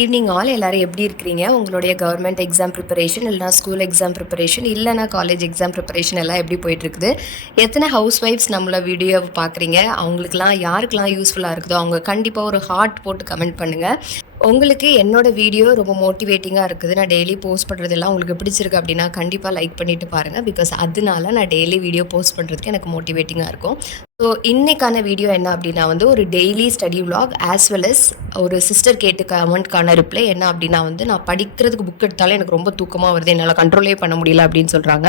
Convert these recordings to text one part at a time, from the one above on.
Evening all எல்லாரும் எப்படி இருக்கிறீங்க? உங்களுடைய கவர்மெண்ட் எக்ஸாம் ப்ரிப்பரேஷன் இல்லைனா ஸ்கூல் எக்ஸாம் ப்ரிப்பரேஷன் இல்லைனா காலேஜ் எக்ஸாம் ப்ரிப்பரேஷன் எல்லாம் எப்படி போயிட்டுருக்குது? எத்தனை ஹவுஸ் ஒய்ஃப்ஸ் நம்மள வீடியோவை பார்க்குறீங்க? அவங்களுக்குலாம் யாருக்கெல்லாம் யூஸ்ஃபுல்லாக இருக்குதோ அவங்க கண்டிப்பாக ஒரு ஹார்ட் போட்டு கமெண்ட் பண்ணுங்கள். உங்களுக்கு என்னோடய வீடியோ ரொம்ப மோட்டிவேட்டிங்காக இருக்குது. நான் டெய்லி போஸ்ட் பண்ணுறதெல்லாம் உங்களுக்கு பிடிச்சிருக்கு அப்படின்னா கண்டிப்பாக லைக் பண்ணிவிட்டு பாருங்கள். பிகாஸ் அதனால நான் டெய்லி வீடியோ போஸ்ட் பண்ணுறதுக்கு எனக்கு மோட்டிவேட்டிங்காக இருக்கும். ஸோ இன்றைக்கான வீடியோ என்ன அப்படின்னா ஒரு daily study vlog as well as ஒரு சிஸ்டர் கேட்டு கமெண்ட்கான ரிப்ளை என்ன அப்படின்னா நான் படிக்கிறதுக்கு புக் எடுத்தாலும் எனக்கு ரொம்ப தூக்கமாக வருது, என்னால் கண்ட்ரோலே பண்ண முடியல அப்படின்னு சொல்கிறாங்க.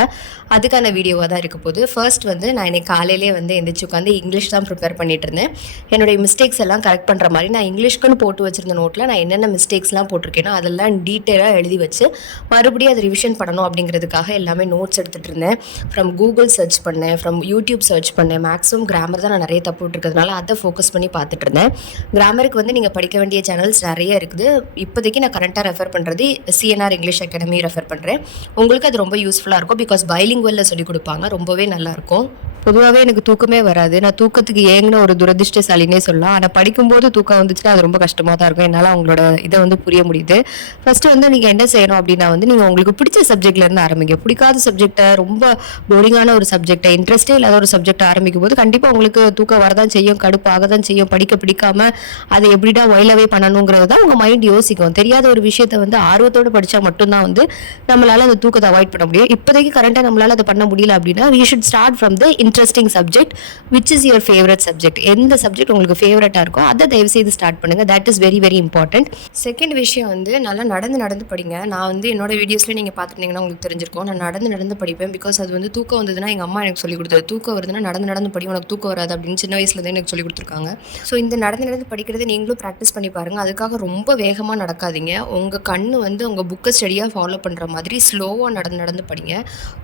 அதுக்கான வீடியோவாக தான் இருக்க போகுது. ஃபர்ஸ்ட் நான் இன்னைக்கு காலையிலே எந்திரிச்சு உட்காந்து இங்கிலீஷ் தான் ப்ரிப்பேர் பண்ணிட்டு இருந்தேன். என்னுடைய மிஸ்டேக்ஸ் எல்லாம் கரெக்ட் பண்ணுற மாதிரி நான் இங்கிலீஷ்க்குன்னு போட்டு வச்சிருந்த நோட்டில் நான் என்னென்ன மிஸ்டேக்ஸ்லாம் போட்டிருக்கேனோ அதெல்லாம் டீட்டெயிலாக எழுதி வச்சு மறுபடியும் அதை ரிவிஷன் பண்ணணும் அப்படிங்கிறதுக்காக எல்லாமே நோட்ஸ் எடுத்துகிட்டு இருந்தேன். ஃப்ரம் கூகுள் சர்ச் பண்ணேன், ஃப்ரம் யூடியூப் சர்ச் பண்ணேன். மேக்ஸிமம் கிராமர் தான் நான் நிறைய தப்பு விட்டுருக்கிறதுனால அதை ஃபோக்கஸ் பண்ணி பார்த்துட்டு இருந்தேன். கிராமருக்கு நீங்கள் படிக்க வேண்டிய சேனல்ஸ் நிறைய இருக்குது. இப்போதைக்கு நான் கரண்ட்டாக ரெஃபர் பண்ணுறது சிஎன்ஆர் இங்கிலீஷ் அகாடமி ரெஃபர் பண்ணுறேன். உங்களுக்கு அது ரொம்ப யூஸ்ஃபுல்லாக இருக்கும். பிகாஸ் பைலிங்குவலில் சொல்லிக் கொடுப்பாங்க, ரொம்பவே நல்லாயிருக்கும். பொதுவாகவே எனக்கு தூக்கமே வராது. நான் தூக்கத்துக்கு ஏங்கின ஒரு துரதிருஷ்டசாலினே சொல்லலாம். ஆனால் படிக்கும்போது தூக்கம் வந்துச்சுன்னா அது ரொம்ப கஷ்டமாக தான் இருக்கும். என்னால் அவங்களோட இதை புரிய முடியுது. ஃபஸ்ட்டு நீங்கள் என்ன செய்யணும் அப்படின்னா நீங்கள் உங்களுக்கு பிடிச்ச சப்ஜெக்ட்லேருந்து ஆரம்பிங்க. பிடிக்காத சப்ஜெக்டை, ரொம்ப போரிங்கான ஒரு சப்ஜெக்டை, இன்ட்ரெஸ்ட்டே இல்லாத ஒரு சப்ஜெக்ட் ஆரம்பிக்கும் போது கண்டிப்பாக உங்களுக்கு தூக்கம் வரதான் செய்யும், கடுப்பாக தான் செய்யும். படிக்க பிடிக்காம அதை எப்படிடா ஒயிலவே பண்ணணுங்கிறது தான் உங்கள் மைண்ட் யோசிக்கும். தெரியாத ஒரு விஷயத்தை ஆர்வத்தோடு படித்தா மட்டும்தான் நம்மளால் அந்த தூக்கத்தை அவாய்ட் பண்ண முடியும். இப்போதைக்கு கரண்ட்டாக நம்மளால் அதை பண்ண முடியல அப்படின்னா we should start from the interesting subject which is your favorite subject. எந்த சப்ஜெக்ட் உங்களுக்கு ஃபேவரட்டாக இருக்கோ அதை தயவு செய்து ஸ்டார்ட் பண்ணுங்கள். That is very very important. Second விஷயம் நல்லா நடந்து படிங்க. நான் என்னோட வீடியோஸ்லேயே நீங்கள் பார்த்துருந்தீங்கன்னா உங்களுக்கு தெரிஞ்சிருக்கும். நான் நடந்து படிப்பேன். பிகாஸ் அது தூக்கம் வந்ததுன்னா எங்கள் அம்மா எனக்கு சொல்லிக் கொடுத்தது. தூக்கம் வருதுன்னா நடந்து படி, உனக்கு தூக்கம் வராது அப்படின்னு சின்ன வயசுலேருந்து எனக்கு சொல்லிக் கொடுத்துருக்காங்க. ஸோ இந்த நடந்து படிக்கிறது நீங்களும் ப்ராக்டிஸ் பண்ணி பாருங்கள். அதுக்காக ரொம்ப வேகமாக நடக்காதீங்க. உங்கள் கண்ணு உங்கள் புக்கை ஸ்டடியாக ஃபாலோ பண்ணுற மாதிரி ஸ்லோவாக நடந்து படிங்க.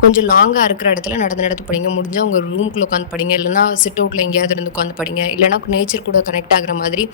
கொஞ்சம் லாங்காக இருக்கிற இடத்துல நடந்து படிங்க. முடிஞ்சால் உங்கள் ரூம்குள்ளே உட்காந்து படிங்க, இல்லைனா சிட் அவுட்டில் எங்கேயாவது இருந்து உட்காந்து படிங்க, இல்லைனா நேச்சர் கூட கனெக்ட் ஆகிற மாதிரி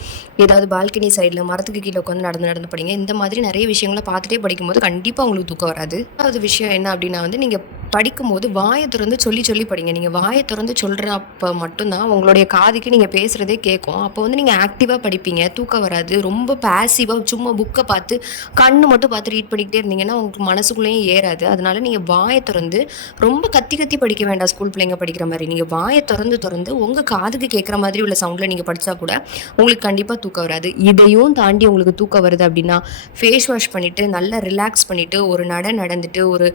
ஏதாவது பால்கனி சைடில் மரத்துக்கு கீழே உட்காந்து நடந்து படிங்க. இந்த மாதிரி நிறைய விஷயங்களை பார்த்துட்டே படிக்கும்போது கண்டிப்பாக உங்களுக்கு தூக்கம் வராது. அதாவது விஷயம் என்ன அப்படின்னா நீங்கள் படிக்கும்போது வாயை திறந்து சொல்லி படிங்க. நீங்கள் வாயை திறந்து சொல்கிறப்ப மட்டும்தான் உங்களுடைய காதுக்கு நீங்கள் பேசுகிறதே கேட்கும். அப்போ நீங்கள் ஆக்டிவாக படிப்பீங்க, தூக்கம் வராது. ரொம்ப பேசிவாக சும்மா புக்கை பார்த்து கண்ணு மட்டும் பார்த்து ரீட் பண்ணிக்கிட்டே இருந்தீங்கன்னா உங்களுக்கு மனசுக்குள்ளேயும் ஏறாது. அதனால நீங்கள் வாயை திறந்து ரொம்ப கத்தி படிக்க வேண்டாம். ஸ்கூல் பிள்ளைங்க படிக்கிற மாதிரி நீங்கள் வாயை திறந்து உங்கள் காதுக்கு கேட்குற மாதிரி உள்ள சவுண்டில் நீங்கள் படித்தா கூட உங்களுக்கு கண்டிப்பாக தூக்கம் வராது. இதையும் தாண்டி உங்களுக்கு தூக்கம் வருது அப்படின்னா ஃபேஸ் வாஷ் பண்ணிவிட்டு நல்லா ரிலாக்ஸ் பண்ணிவிட்டு ஒரு நடந்துட்டு ஒரு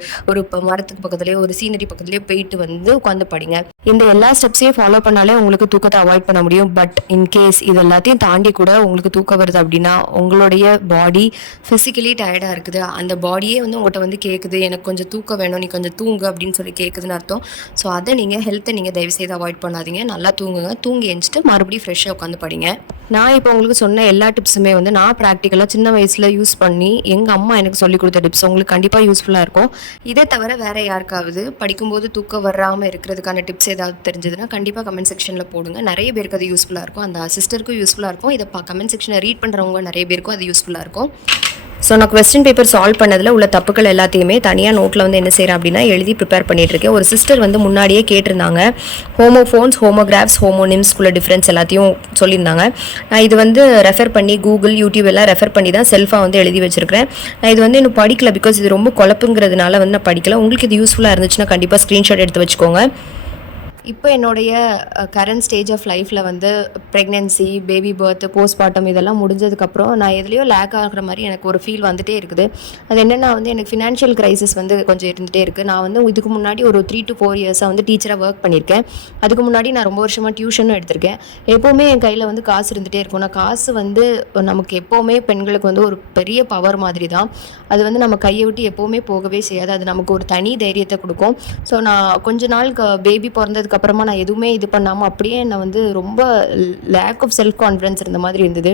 மரத்துக்கு பக்கத்துலேயே ஒரு சீனரி பக்கத்துலேயே போயிட்டு உட்காந்து படிங்க. இந்த எல்லா ஸ்டெப்ஸையும் ஃபாலோ பண்ணாலே உங்களுக்கு தூக்கத்தை அவாய்ட் பண்ண முடியும். பட் இன்கேஸ் இது எல்லாத்தையும் தாண்டி கூட உங்களுக்கு தூக்கம் வருது அப்படின்னா உங்களுடைய பாடி ஃபிசிக்கலி டயர்டாக இருக்குது, அந்த பாடியே உங்கள்கிட்ட கேட்குது, எனக்கு கொஞ்சம் தூக்கம் வேணும், நீ கொஞ்சம் தூங்கு அப்படின்னு சொல்லி கேட்குதுன்னு அர்த்தம். ஸோ அதை நீங்கள் ஹெல்த்தை நீங்கள் தயவுசெய்து அவாய்ட் பண்ணாதீங்க. நல்லா தூங்குங்க. தூங்கி எழுந்துட்டு மறுபடியும் ஃப்ரெஷ்ஷாக உட்காந்து படிங்க. நான் இப்போ உங்களுக்கு சொன்ன எல்லா டிப்ஸுமே நான் ப்ராக்டிக்கலாக சின்ன வயசில் யூஸ் பண்ணி எங்கள் அம்மா எனக்கு சொல்லிக் கொடுத்த டிப்ஸ் உங்களுக்கு கண்டிப்பாக யூஸ்ஃபுல்லாக இருக்கும். இதை தவிர வேறு யாருக்காவது படிக்கும்போது தூக்கம் வராமல் இருக்கிறதுக்கான டிப்ஸ் ஏதாவது தெரிஞ்சதுன்னா கண்டிப்பாக கமெண்ட் செக்ஷனில் போடுங்க. நிறைய பேருக்கு அது யூஸ்ஃபுல்லாக இருக்கும். அந்த சிஸ்டருக்கும் யூஸ்ஃபுல்லாக இருக்கும். இதை கமெண்ட் செக்ஷனை ரீட் பண்ணுறவங்க நிறைய பேருக்கும் அது யூஸ்ஃபுல்லாக இருக்கும். ஸோ நான் கொஸ்டின் பேப்பர் சால்வ் பண்ணதில் உள்ள தப்புகள் எல்லாத்தையுமே தனியாக நோட்டில் என்ன செய்கிறேன் அப்படின்னா எழுதி ப்ரிப்பேர் பண்ணிகிட்ருக்கேன். ஒரு சிஸ்டர் முன்னாடியே கேட்டிருந்தாங்க ஹோமோஃபோன்ஸ், ஹோமோகிராஃப்ஸ், ஹோமோனிம்ஸ்குள்ள டிஃப்ரென்ஸ் எல்லாத்தையும் சொல்லியிருந்தாங்க. நான் இது ரெஃபர் பண்ணி கூகுள், யூடியூப் எல்லாம் ரெஃபர் பண்ணி தான் செல்ஃபாக எழுதி வச்சிருக்கிறேன். நான் இது இன்னும் படிக்கல. பிகாஸ் இது ரொம்ப குழப்புங்கிறதுனால நான் படிக்கல. உங்களுக்கு இது யூஸ்ஃபுல்லாக இருந்துச்சுன்னா கண்டிப்பாக ஸ்க்ரீன்ஷாட் எடுத்து வச்சுக்கோங்க. இப்போ என்னுடைய கரண்ட் ஸ்டேஜ் ஆஃப் லைஃப்பில் ப்ரெக்னென்சி, பேபி பர்த், போஸ்ட்மார்ட்டம் இதெல்லாம் முடிஞ்சதுக்கப்புறம் நான் எதுலேயோ லேக் ஆகிற மாதிரி எனக்கு ஒரு ஃபீல் வந்துகிட்டே இருக்குது. அது என்னென்னா எனக்கு ஃபினான்ஷியல் க்ரைசிஸ் கொஞ்சம் இருந்துகிட்டே இருக்குது. நான் இதுக்கு முன்னாடி ஒரு 3 to 4 இயர்ஸாக டீச்சராக ஒர்க் பண்ணியிருக்கேன். அதுக்கு முன்னாடி நான் ரொம்ப வருஷமாக டியூஷனும் எடுத்திருக்கேன். எப்போவுமே என் கையில் காசு இருந்துகிட்டே இருக்கும். நான் காசு நமக்கு எப்போவுமே பெண்களுக்கு ஒரு பெரிய பவர் மாதிரி தான். அது நம்ம கையை விட்டு எப்போவுமே போகவே செய்யாது. அது நமக்கு ஒரு தனி தைரியத்தை கொடுக்கும். ஸோ நான் கொஞ்ச நாள் பேபி பிறந்ததுக்கப்புறமா நான் எதுவுமே இது பண்ணாமல் அப்படியே என்னை ரொம்ப லேக் ஆஃப் செல்ஃப் கான்ஃபிடன்ஸ் இருந்த மாதிரி இருந்தது.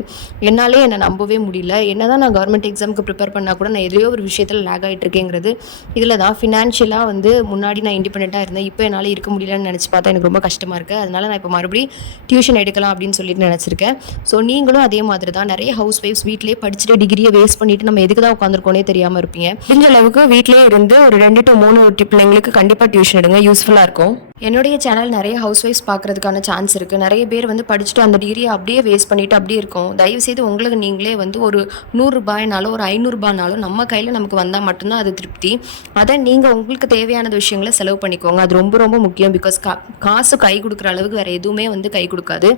என்னாலே என்னை நம்பவே முடியல. என்ன தான் நான் கவர்மெண்ட் எக்ஸாமுக்கு ப்ரிப்பேர் பண்ணால் கூட நான் எதுலையோ ஒரு விஷயத்தில் லேக் ஆகிட்டு இருக்கேங்கிறது இதில் தான். ஃபினான்ஷியலாக முன்னாடி நான் இண்டிபெண்ட்டாக இருந்தேன். இப்போ என்னால் இருக்க முடியலன்னு நினச்சி பார்த்தா எனக்கு ரொம்ப கஷ்டமாக இருக்குது. அதனால் நான் இப்போ மறுபடியும் டியூஷன் எடுக்கலாம் அப்படின்னு சொல்லிட்டு நினச்சிருக்கேன். ஸோ நீங்களும் அதே மாதிரி தான். நிறைய ஹவுஸ் ஒய்ஃப்ஸ் வீட்டிலே படிச்சுட்டு டிகிரியை வேஸ்ட் பண்ணிவிட்டு நம்ம எதுக்கு தான் உட்காந்துருக்கோனே தெரியாமல் இருப்பீங்க. முடிஞ்ச அளவுக்கு வீட்டிலே இருந்து ஒரு 2 to 3 பிள்ளைங்களுக்கு கண்டிப்பாக டியூஷன் எடுங்க, யூஸ்ஃபுல்லாக இருக்கும். என்னுடைய சேனல் நிறைய ஹவுஸ் ஒய்ஃப்ஸ் பார்க்குறதுக்கான சான்ஸ் இருக்குது. நிறைய பேர் வந்து படிச்சுட்டு அந்த டிகிரியை அப்படியே வேஸ்ட் பண்ணிவிட்டு அப்படியே இருக்கோம். தயவுசெய்து உங்களுக்கு நீங்களே வந்து ஒரு ₹100 ஒரு ₹500 நம்ம கையில் நமக்கு வந்தால் மட்டும்தான் அது திருப்தி. அதை நீங்கள் உங்களுக்கு தேவையான விஷயங்களை செலவு பண்ணிக்கோங்க. அது ரொம்ப ரொம்ப முக்கியம். பிகாஸ் காசு கை கொடுக்குற அளவுக்கு வேறு எதுவுமே வந்து கை கொடுக்காது.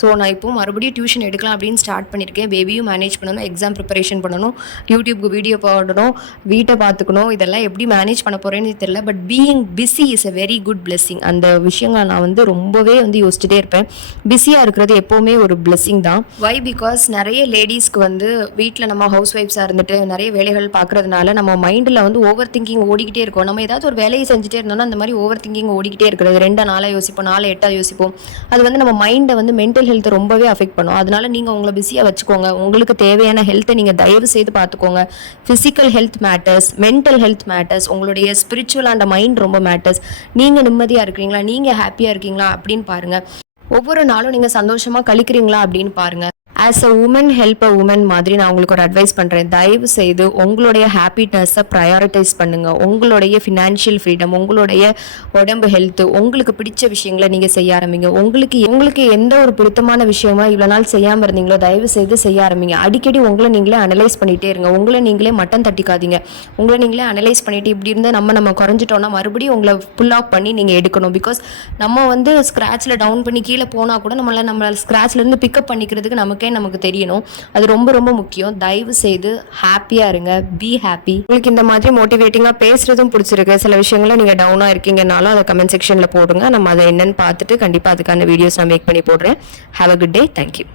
ஸோ நான் இப்போ மறுபடியும் டியூஷன் எடுக்கலாம் அப்படின்னு ஸ்டார்ட் பண்ணியிருக்கேன். பேபியும் மேனேஜ் பண்ணணும், எக்ஸாம் ப்ரிப்பரேஷன் பண்ணணும், யூடியூப்க்கு வீடியோ போடணும், வீட்டை பார்த்துக்கணும். இதெல்லாம் எப்படி மேனேஜ் பண்ண போகிறேன்னு தெரியல. But being busy is a very good blessing. அந்த விஷயங்களை நான் வந்து ரொம்பவே வந்து யோசிச்சுட்டே இருப்பேன். பிஸியாக இருக்கிறது எப்போவுமே ஒரு blessing தான். வை பிகாஸ் நிறைய லேடிஸ்க்கு வந்து வீட்டில் நம்ம ஹவுஸ் ஒய்ஃப்ஸாக இருந்துட்டு நிறைய வேலைகள் பார்க்குறதுனால நம்ம மைண்டில் வந்து ஓவர் திங்கிங் ஓடிக்கிட்டே இருக்கும். நம்ம ஏதாவது ஒரு வேலையை செஞ்சுட்டே இருந்தோம்னா அந்த மாதிரி ஓவர் திங்கிங் ஓடிக்கிட்டே இருக்கிறது 2 நாளாக யோசிப்போம், 4 8 யோசிப்போம். அது வந்து நம்ம மைண்டை வந்து மென்டல் ஹெல்த்தை ரொம்பவே அஃபெக்ட் பண்ணும். அதனால நீங்கள் உங்களை பிஸியாக வச்சுக்கோங்க. உங்களுக்கு தேவையான ஹெல்த்தை நீங்கள் தயவு செய்து பார்த்துக்கோங்க. Physical health matters, mental health matters, உங்களுடைய ஸ்பிரிச்சுவல் அண்ட் மைண்ட் ரொம்ப மேட்டர்ஸ். நீங்கள் நிம்மதியாக இருக்கிறீங்களா, நீங்கள் ஹாப்பியாக இருக்கீங்களா அப்படின்னு பாருங்கள். ஒவ்வொரு நாளும் நீங்கள் சந்தோஷமாக கழிக்கிறீங்களா அப்படின்னு பாருங்கள். As a woman help a woman மாதிரி நான் உங்களுக்கு ஒரு அட்வைஸ் பண்ணுறேன். தயவு செய்து உங்களுடைய ஹாப்பினஸை ப்ரையாரிட்டைஸ் பண்ணுங்கள். உங்களுடைய ஃபினான்ஷியல் ஃப்ரீடம், உங்களுடைய உடம்பு ஹெல்த்து, உங்களுக்கு பிடிச்ச விஷயங்களை நீங்கள் செய்ய ஆரம்பிங்க. உங்களுக்கு எந்த ஒரு பிடித்தமான விஷயமா இவ்வளோ நாள் செய்யாமல் இருந்தீங்களோ தயவு செய்து செய்ய ஆரம்பிங்க. அடிக்கடி உங்களை நீங்களே அனலைஸ் பண்ணிகிட்டே இருங்க. உங்களை நீங்களே மட்டம் தட்டிக்காதீங்க. உங்களை நீங்களே அனலைஸ் பண்ணிவிட்டு இப்படி இருந்தால் நம்ம குறைஞ்சிட்டோன்னா மறுபடியும் உங்களை புல் ஆஃப் பண்ணி நீங்கள் எடுக்கணும். பிகாஸ் நம்ம வந்து ஸ்க்ராட்சில் டவுன் பண்ணி கீழே போனால் கூட நம்ம ஸ்க்ராட்ச்லேருந்து பிக்கப் பண்ணிக்கிறதுக்கு நமக்கு தெரியணும். அது ரொம்ப ரொம்ப முக்கியம். தயவு செய்து ஹாப்பியாக இருங்க. Be happy. உங்களுக்கு இந்த மாதிரி மோட்டிவேட்டிங்காக பேசுகிறதும் பிடிச்சிருக்கு. சில விஷயங்களை நீங்கள் டவுனாக இருக்கீங்கனாலும் அதை கமெண்ட் செக்ஷனில் போடுங்க. நம்ம அதை என்னன்னு பார்த்துட்டு கண்டிப்பாக அதுக்கான வீடியோஸ் நான் மேக் பண்ணி போடுறேன். Have a good day. Thank you.